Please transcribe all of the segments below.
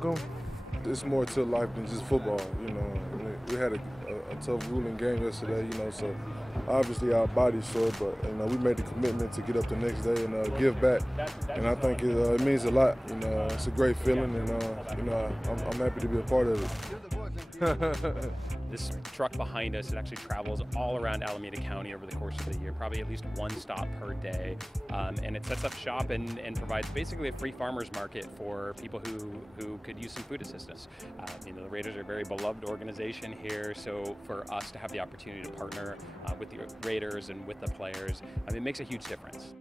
outcome, it's more to life than just football, you know. We had a tough grueling game yesterday, you know, so obviously our body's sore, but, you know, we made the commitment to get up the next day and give back. And I think it means a lot, you know. It's a great feeling, and, you know, I'm happy to be a part of it. This truck behind us, it actually travels all around Alameda County over the course of the year, probably at least one stop per day. And it sets up shop and provides basically a free farmer's market for people who could use some food assistance. You know, the Raiders are a very beloved organization here, so for us to have the opportunity to partner with the Raiders and with the players, it makes a huge difference.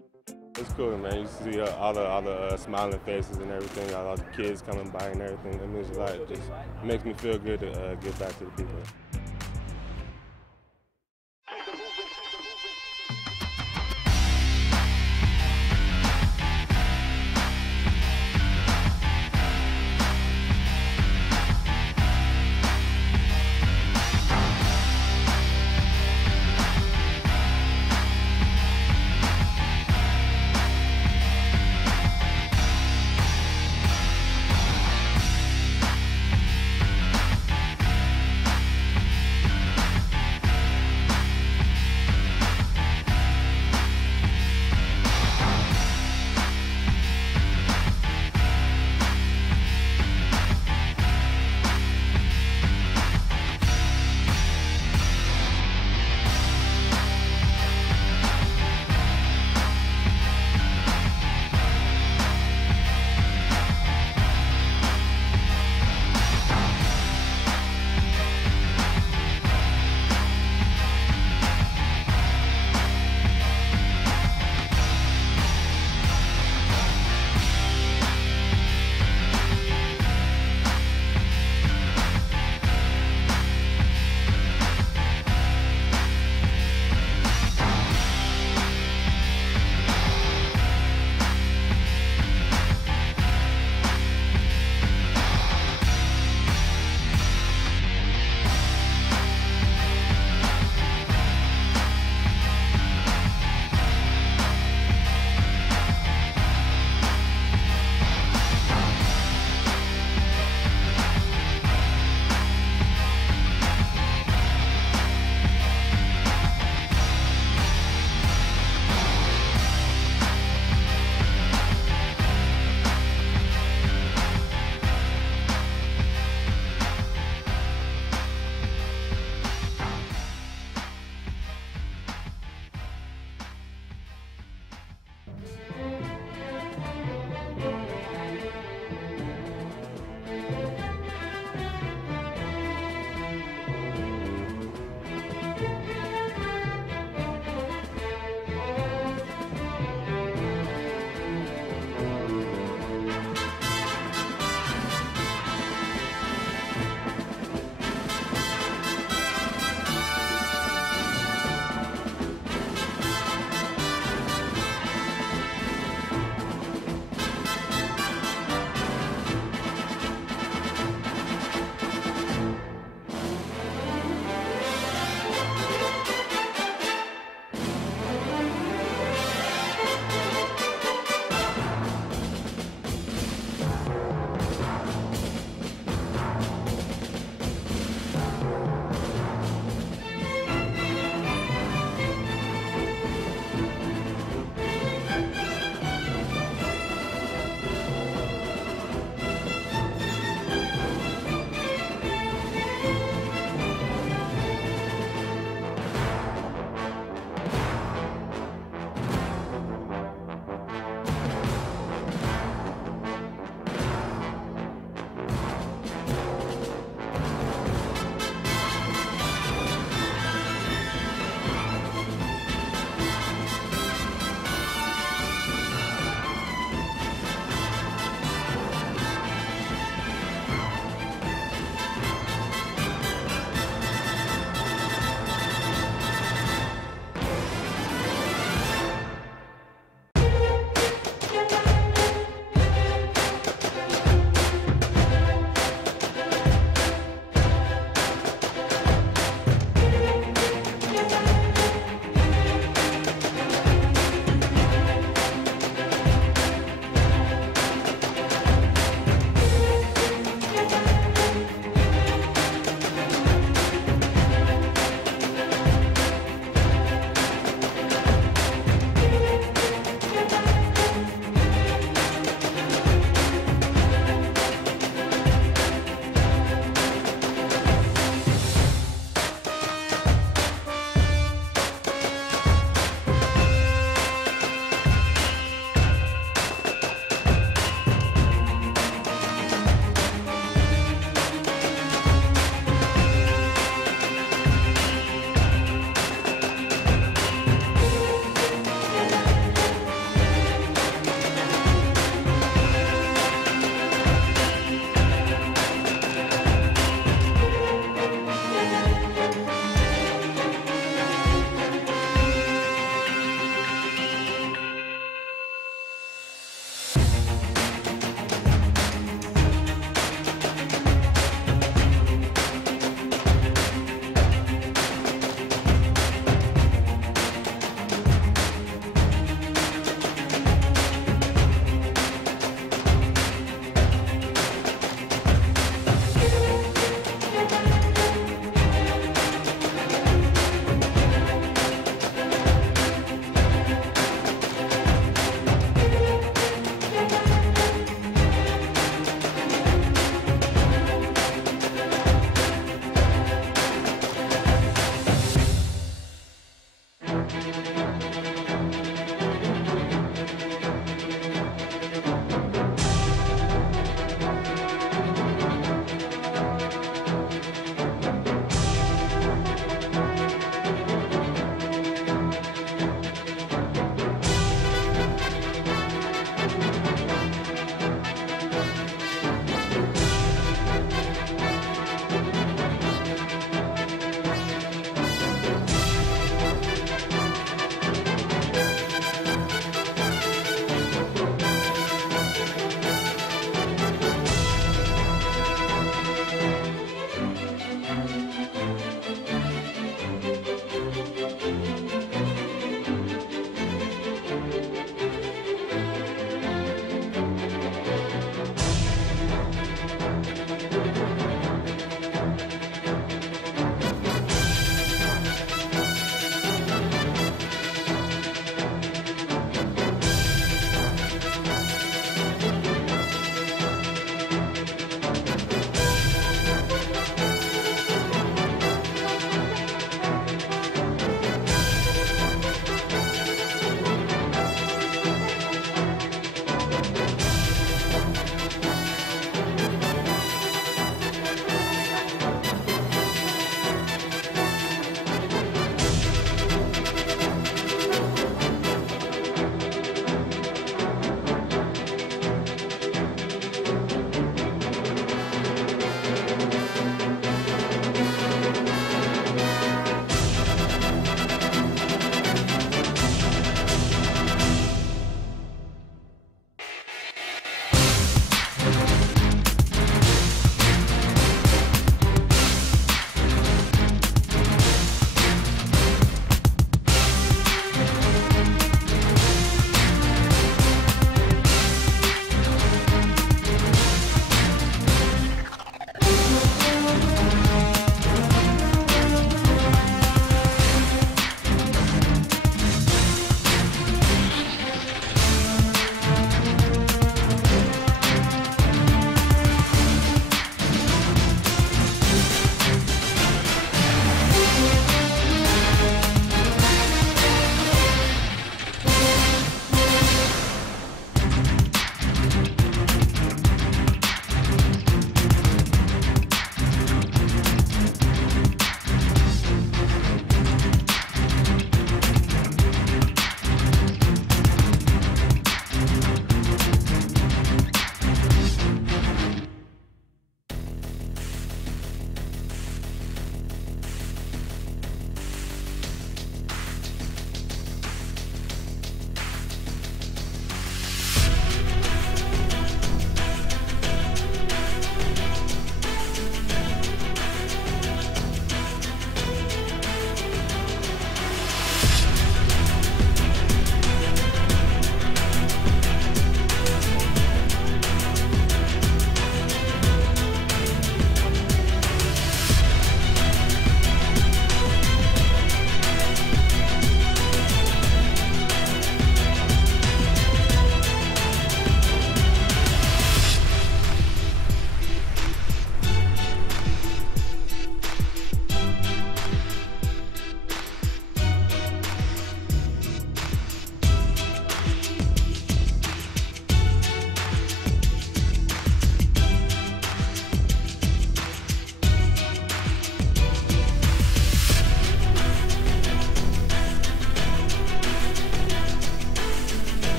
It's cool, man. You see all the smiling faces and everything, all the kids coming by and everything. It means a lot. It just makes me feel good to give back to the people.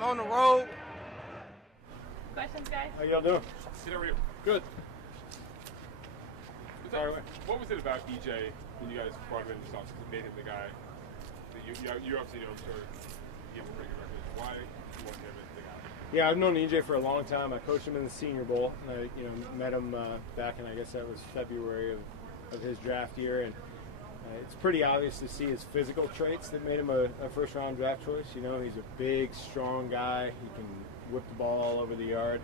game on the road. Questions, guys? How y'all doing? Sit over here. Good. What was it about EJ when you guys brought him in this offseason that made him the guy? That you obviously know, I'm sure you have a pretty good record. Why you want him as the guy? Yeah, I've known EJ for a long time. I coached him in the Senior Bowl. I met him back in, I guess that was February of his draft year, and it's pretty obvious to see his physical traits that made him a first-round draft choice. He's a big, strong guy. He can whip the ball all over the yard.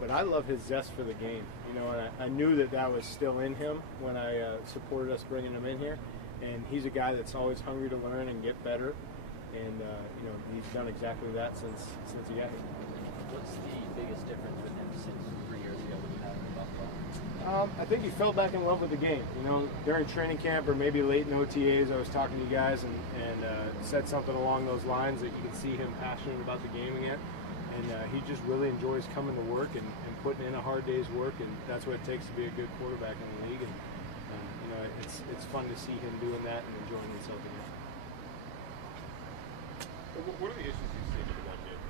But I love his zest for the game, and I knew that was still in him when I supported us bringing him in here. And he's a guy that's always hungry to learn and get better, and he's done exactly that since he got here. What's the biggest difference with him since 3 years ago when you had him in Buffalo? I think he fell back in love with the game. During training camp or maybe late in OTAs, I was talking to you guys and said something along those lines that you can see him passionate about the game again. And he just really enjoys coming to work and putting in a hard day's work, and that's what it takes to be a good quarterback in the league. And it's fun to see him doing that and enjoying himself again. What are the issues you've seen in that game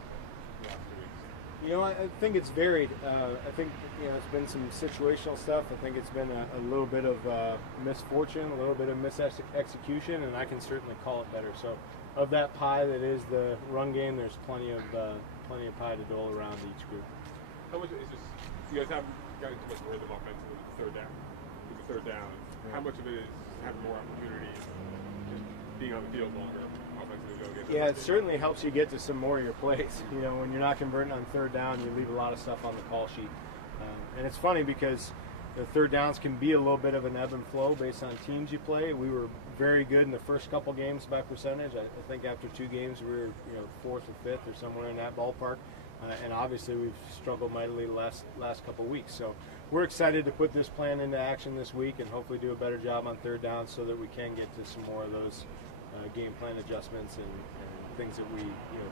the last 2 weeks? I think it's varied. I think it's been some situational stuff. I think it's been a little bit of misfortune, a little bit of mis-execution, and I can certainly call it better. So, of that pie that is the run game, there's plenty of pie to dole around each group. How much is this? You guys haven't gotten too much rhythm offensively with the third down. How much of it is having more opportunities, just being on the field longer, offensively go against? Yeah, it certainly helps you get to some more of your plays. When you're not converting on third down, you leave a lot of stuff on the call sheet. And it's funny because the third downs can be a little bit of an ebb and flow based on teams you play. We were very good in the first couple games by percentage. I think after 2 games we were fourth or fifth or somewhere in that ballpark. And obviously we've struggled mightily the last couple weeks. So we're excited to put this plan into action this week and hopefully do a better job on third down so that we can get to some more of those game plan adjustments and things that we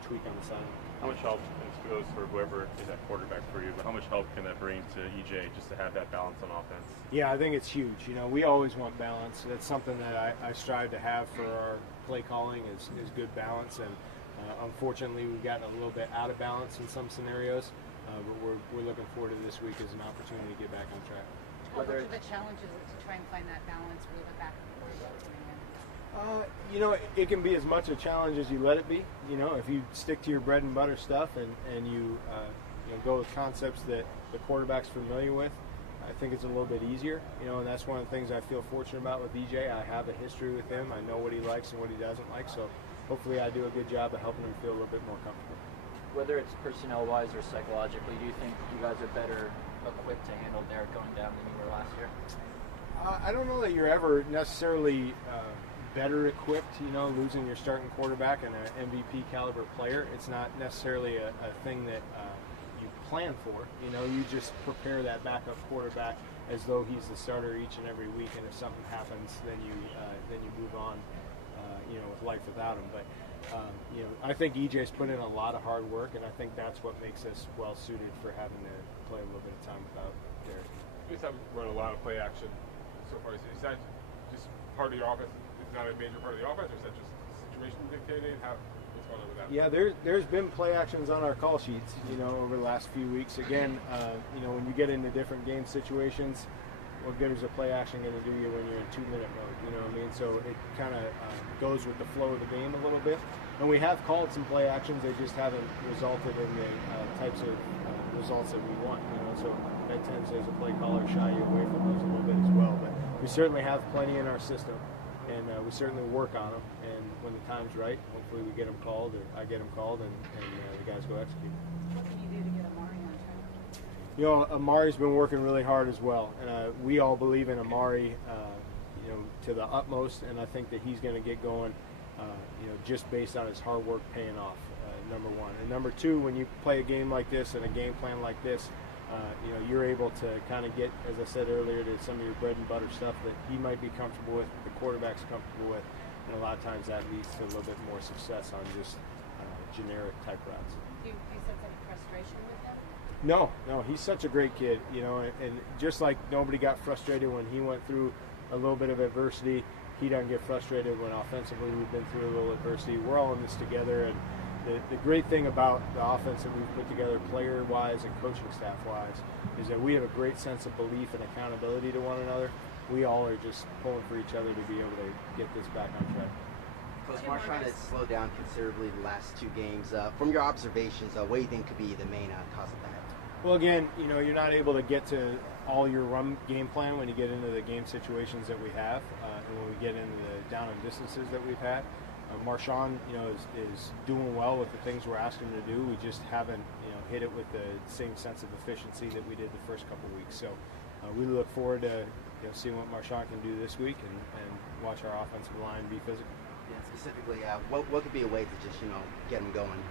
tweak on the side. How much help, and this goes for whoever is that quarterback for you, but how much help can that bring to EJ just to have that balance on offense? Yeah, I think it's huge. We always want balance. That's something that I strive to have for our play calling is good balance. And unfortunately, we've gotten a little bit out of balance in some scenarios, but we're looking forward to this week as an opportunity to get back on track. How much of a challenge is it to try and find that balance where the back and forth is coming in? It can be as much a challenge as you let it be. If you stick to your bread and butter stuff and you go with concepts that the quarterback's familiar with, I think it's a little bit easier. And that's one of the things I feel fortunate about with EJ. I have a history with him. I know what he likes and what he doesn't like. So hopefully I do a good job of helping him feel a little bit more comfortable. Whether it's personnel-wise or psychologically, do you think you guys are better equipped to handle Derek going down than you were last year? I don't know that you're ever necessarily better equipped, losing your starting quarterback and an MVP caliber player. It's not necessarily a thing that you plan for. You just prepare that backup quarterback as though he's the starter each and every week, and if something happens, then you move on, with life without him. But I think EJ's put in a lot of hard work, and I think that's what makes us well suited for having to play a little bit of time without Derek. You guys haven't run a lot of play action so far. Is that just part of your offense? Is not a major part of the offense, or is that just situation dictated? What's going on with that? Yeah, there's been play actions on our call sheets, over the last few weeks. Again, when you get into different game situations, what good is a play action going to do you when you're in 2-minute mode? You know what I mean? So it kind of goes with the flow of the game a little bit. And we have called some play actions; they just haven't resulted in the types of results that we want. So that tends, as a play caller, shy you away from those a little bit as well. But we certainly have plenty in our system, and we certainly work on them. And when the time's right, hopefully we get them called, or I get them called, and the guys go execute. What can you do to get Amari on track? Amari's been working really hard as well, and we all believe in Amari, to the utmost, and I think that he's going to get going, just based on his hard work paying off, number one. And number two, when you play a game like this and a game plan like this, you're able to kind of get, as I said earlier, to some of your bread and butter stuff that he might be comfortable with, the quarterback's comfortable with, and a lot of times that leads to a little bit more success on just generic type routes. Do you sense any frustration with him? No, he's such a great kid, and just like nobody got frustrated when he went through a little bit of adversity, he doesn't get frustrated when offensively we've been through a little adversity. We're all in this together, and the great thing about the offense that we've put together, player-wise and coaching staff-wise, is that we have a great sense of belief and accountability to one another. We all are just pulling for each other to be able to get this back on track. Coach Marshawn has slowed down considerably the last 2 games. From your observations, what do you think could be the main cause of that? Well, again, you're not able to get to all your run game plan when you get into the game situations that we have, and when we get into the down and distances that we've had. Marshawn, is doing well with the things we're asking him to do. We just haven't, hit it with the same sense of efficiency that we did the first couple of weeks. So we look forward to seeing what Marshawn can do this week and watch our offensive line be physical. Yeah, specifically, what could be a way to just get him going?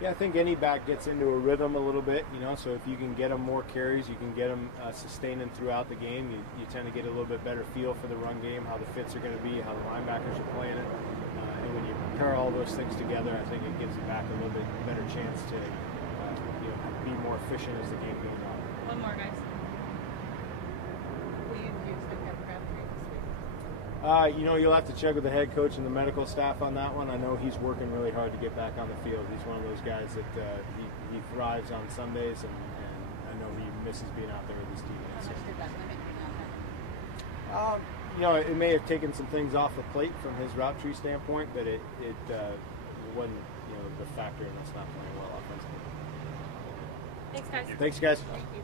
Yeah, I think any back gets into a rhythm a little bit, so if you can get them more carries, you can get them sustaining throughout the game, you tend to get a little bit better feel for the run game, how the fits are going to be, how the linebackers are playing it. And when you pair all those things together, I think it gives the back a little bit better chance to be more efficient as the game goes on. One more, guys. Will you expect that Crabtree this week? You'll have to check with the head coach and the medical staff on that one. I know he's working really hard to get back on the field. He's one of those guys that he thrives on Sundays, and I know he misses being out there with his teammates. How much did that limit you on that? It may have taken some things off the plate from his route tree standpoint, but it wasn't the factor in us not playing well offensively. Thanks, guys. Thanks, guys. Thank you.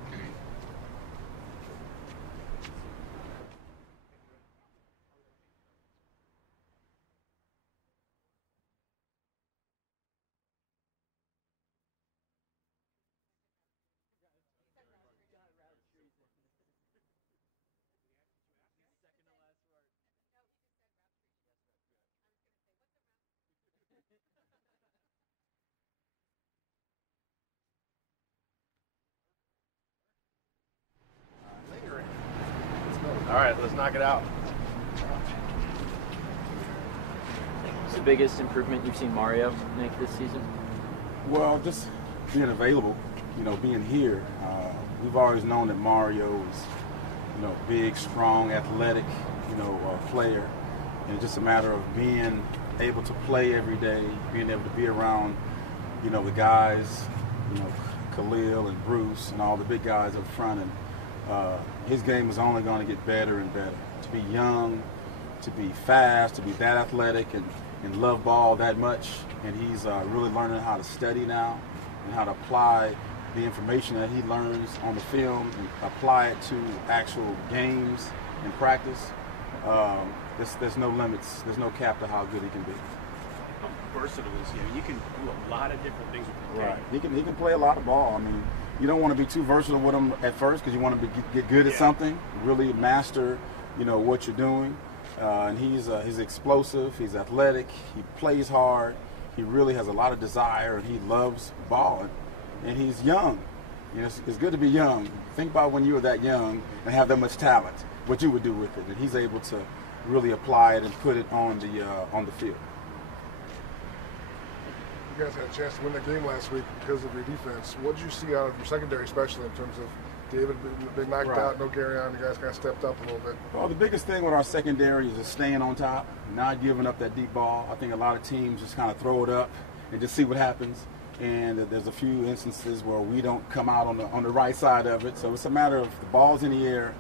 All right, let's knock it out. What's the biggest improvement you've seen Mario make this season? Well, just being available, being here. We've always known that Mario is, big, strong, athletic, player. And it's just a matter of being able to play every day, being able to be around, the guys, Calif and Bruce and all the big guys up front. And his game is only going to get better and better. To be young, to be fast, to be that athletic and love ball that much. And he's really learning how to study now and how to apply the information that he learns on the film and apply it to actual games and practice. There's no limits. There's no cap to how good he can be. How versatile is he? You can do a lot of different things with the game. He can play a lot of ball. I mean, you don't want to be too versatile with him at first because you want to get good at something, really master, what you're doing. And he's explosive. He's athletic. He plays hard. He really has a lot of desire, and he loves ball. And he's young. It's good to be young. Think about when you were that young and have that much talent, what you would do with it. And he's able to really apply it and put it on the field. You guys had a chance to win the game last week because of your defense. What did you see out of your secondary, especially in terms of David being knocked out, no carry on? You guys kind of stepped up a little bit. Well, the biggest thing with our secondary is just staying on top, not giving up that deep ball. I think a lot of teams just kind of throw it up and just see what happens. And there's a few instances where we don't come out on the right side of it. So it's a matter of the ball's in the air,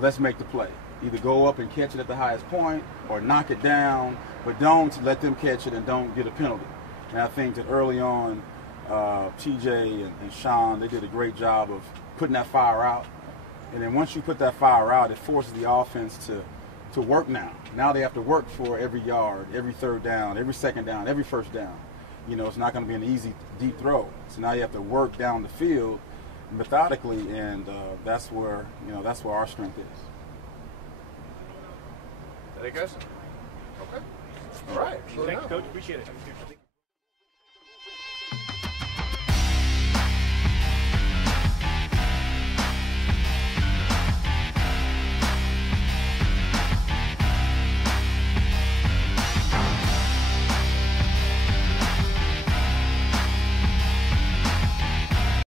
let's make the play. Either go up and catch it at the highest point or knock it down, but don't let them catch it and don't get a penalty. And I think that early on, TJ and Sean, they did a great job of putting that fire out. And then once you put that fire out, it forces the offense to work now. Now they have to work for every yard, every third down, every second down, every first down. It's not going to be an easy, deep throw. So now you have to work down the field methodically, and that's where our strength is. Is that it, guys? Okay. All right. Thanks, Coach. Appreciate it.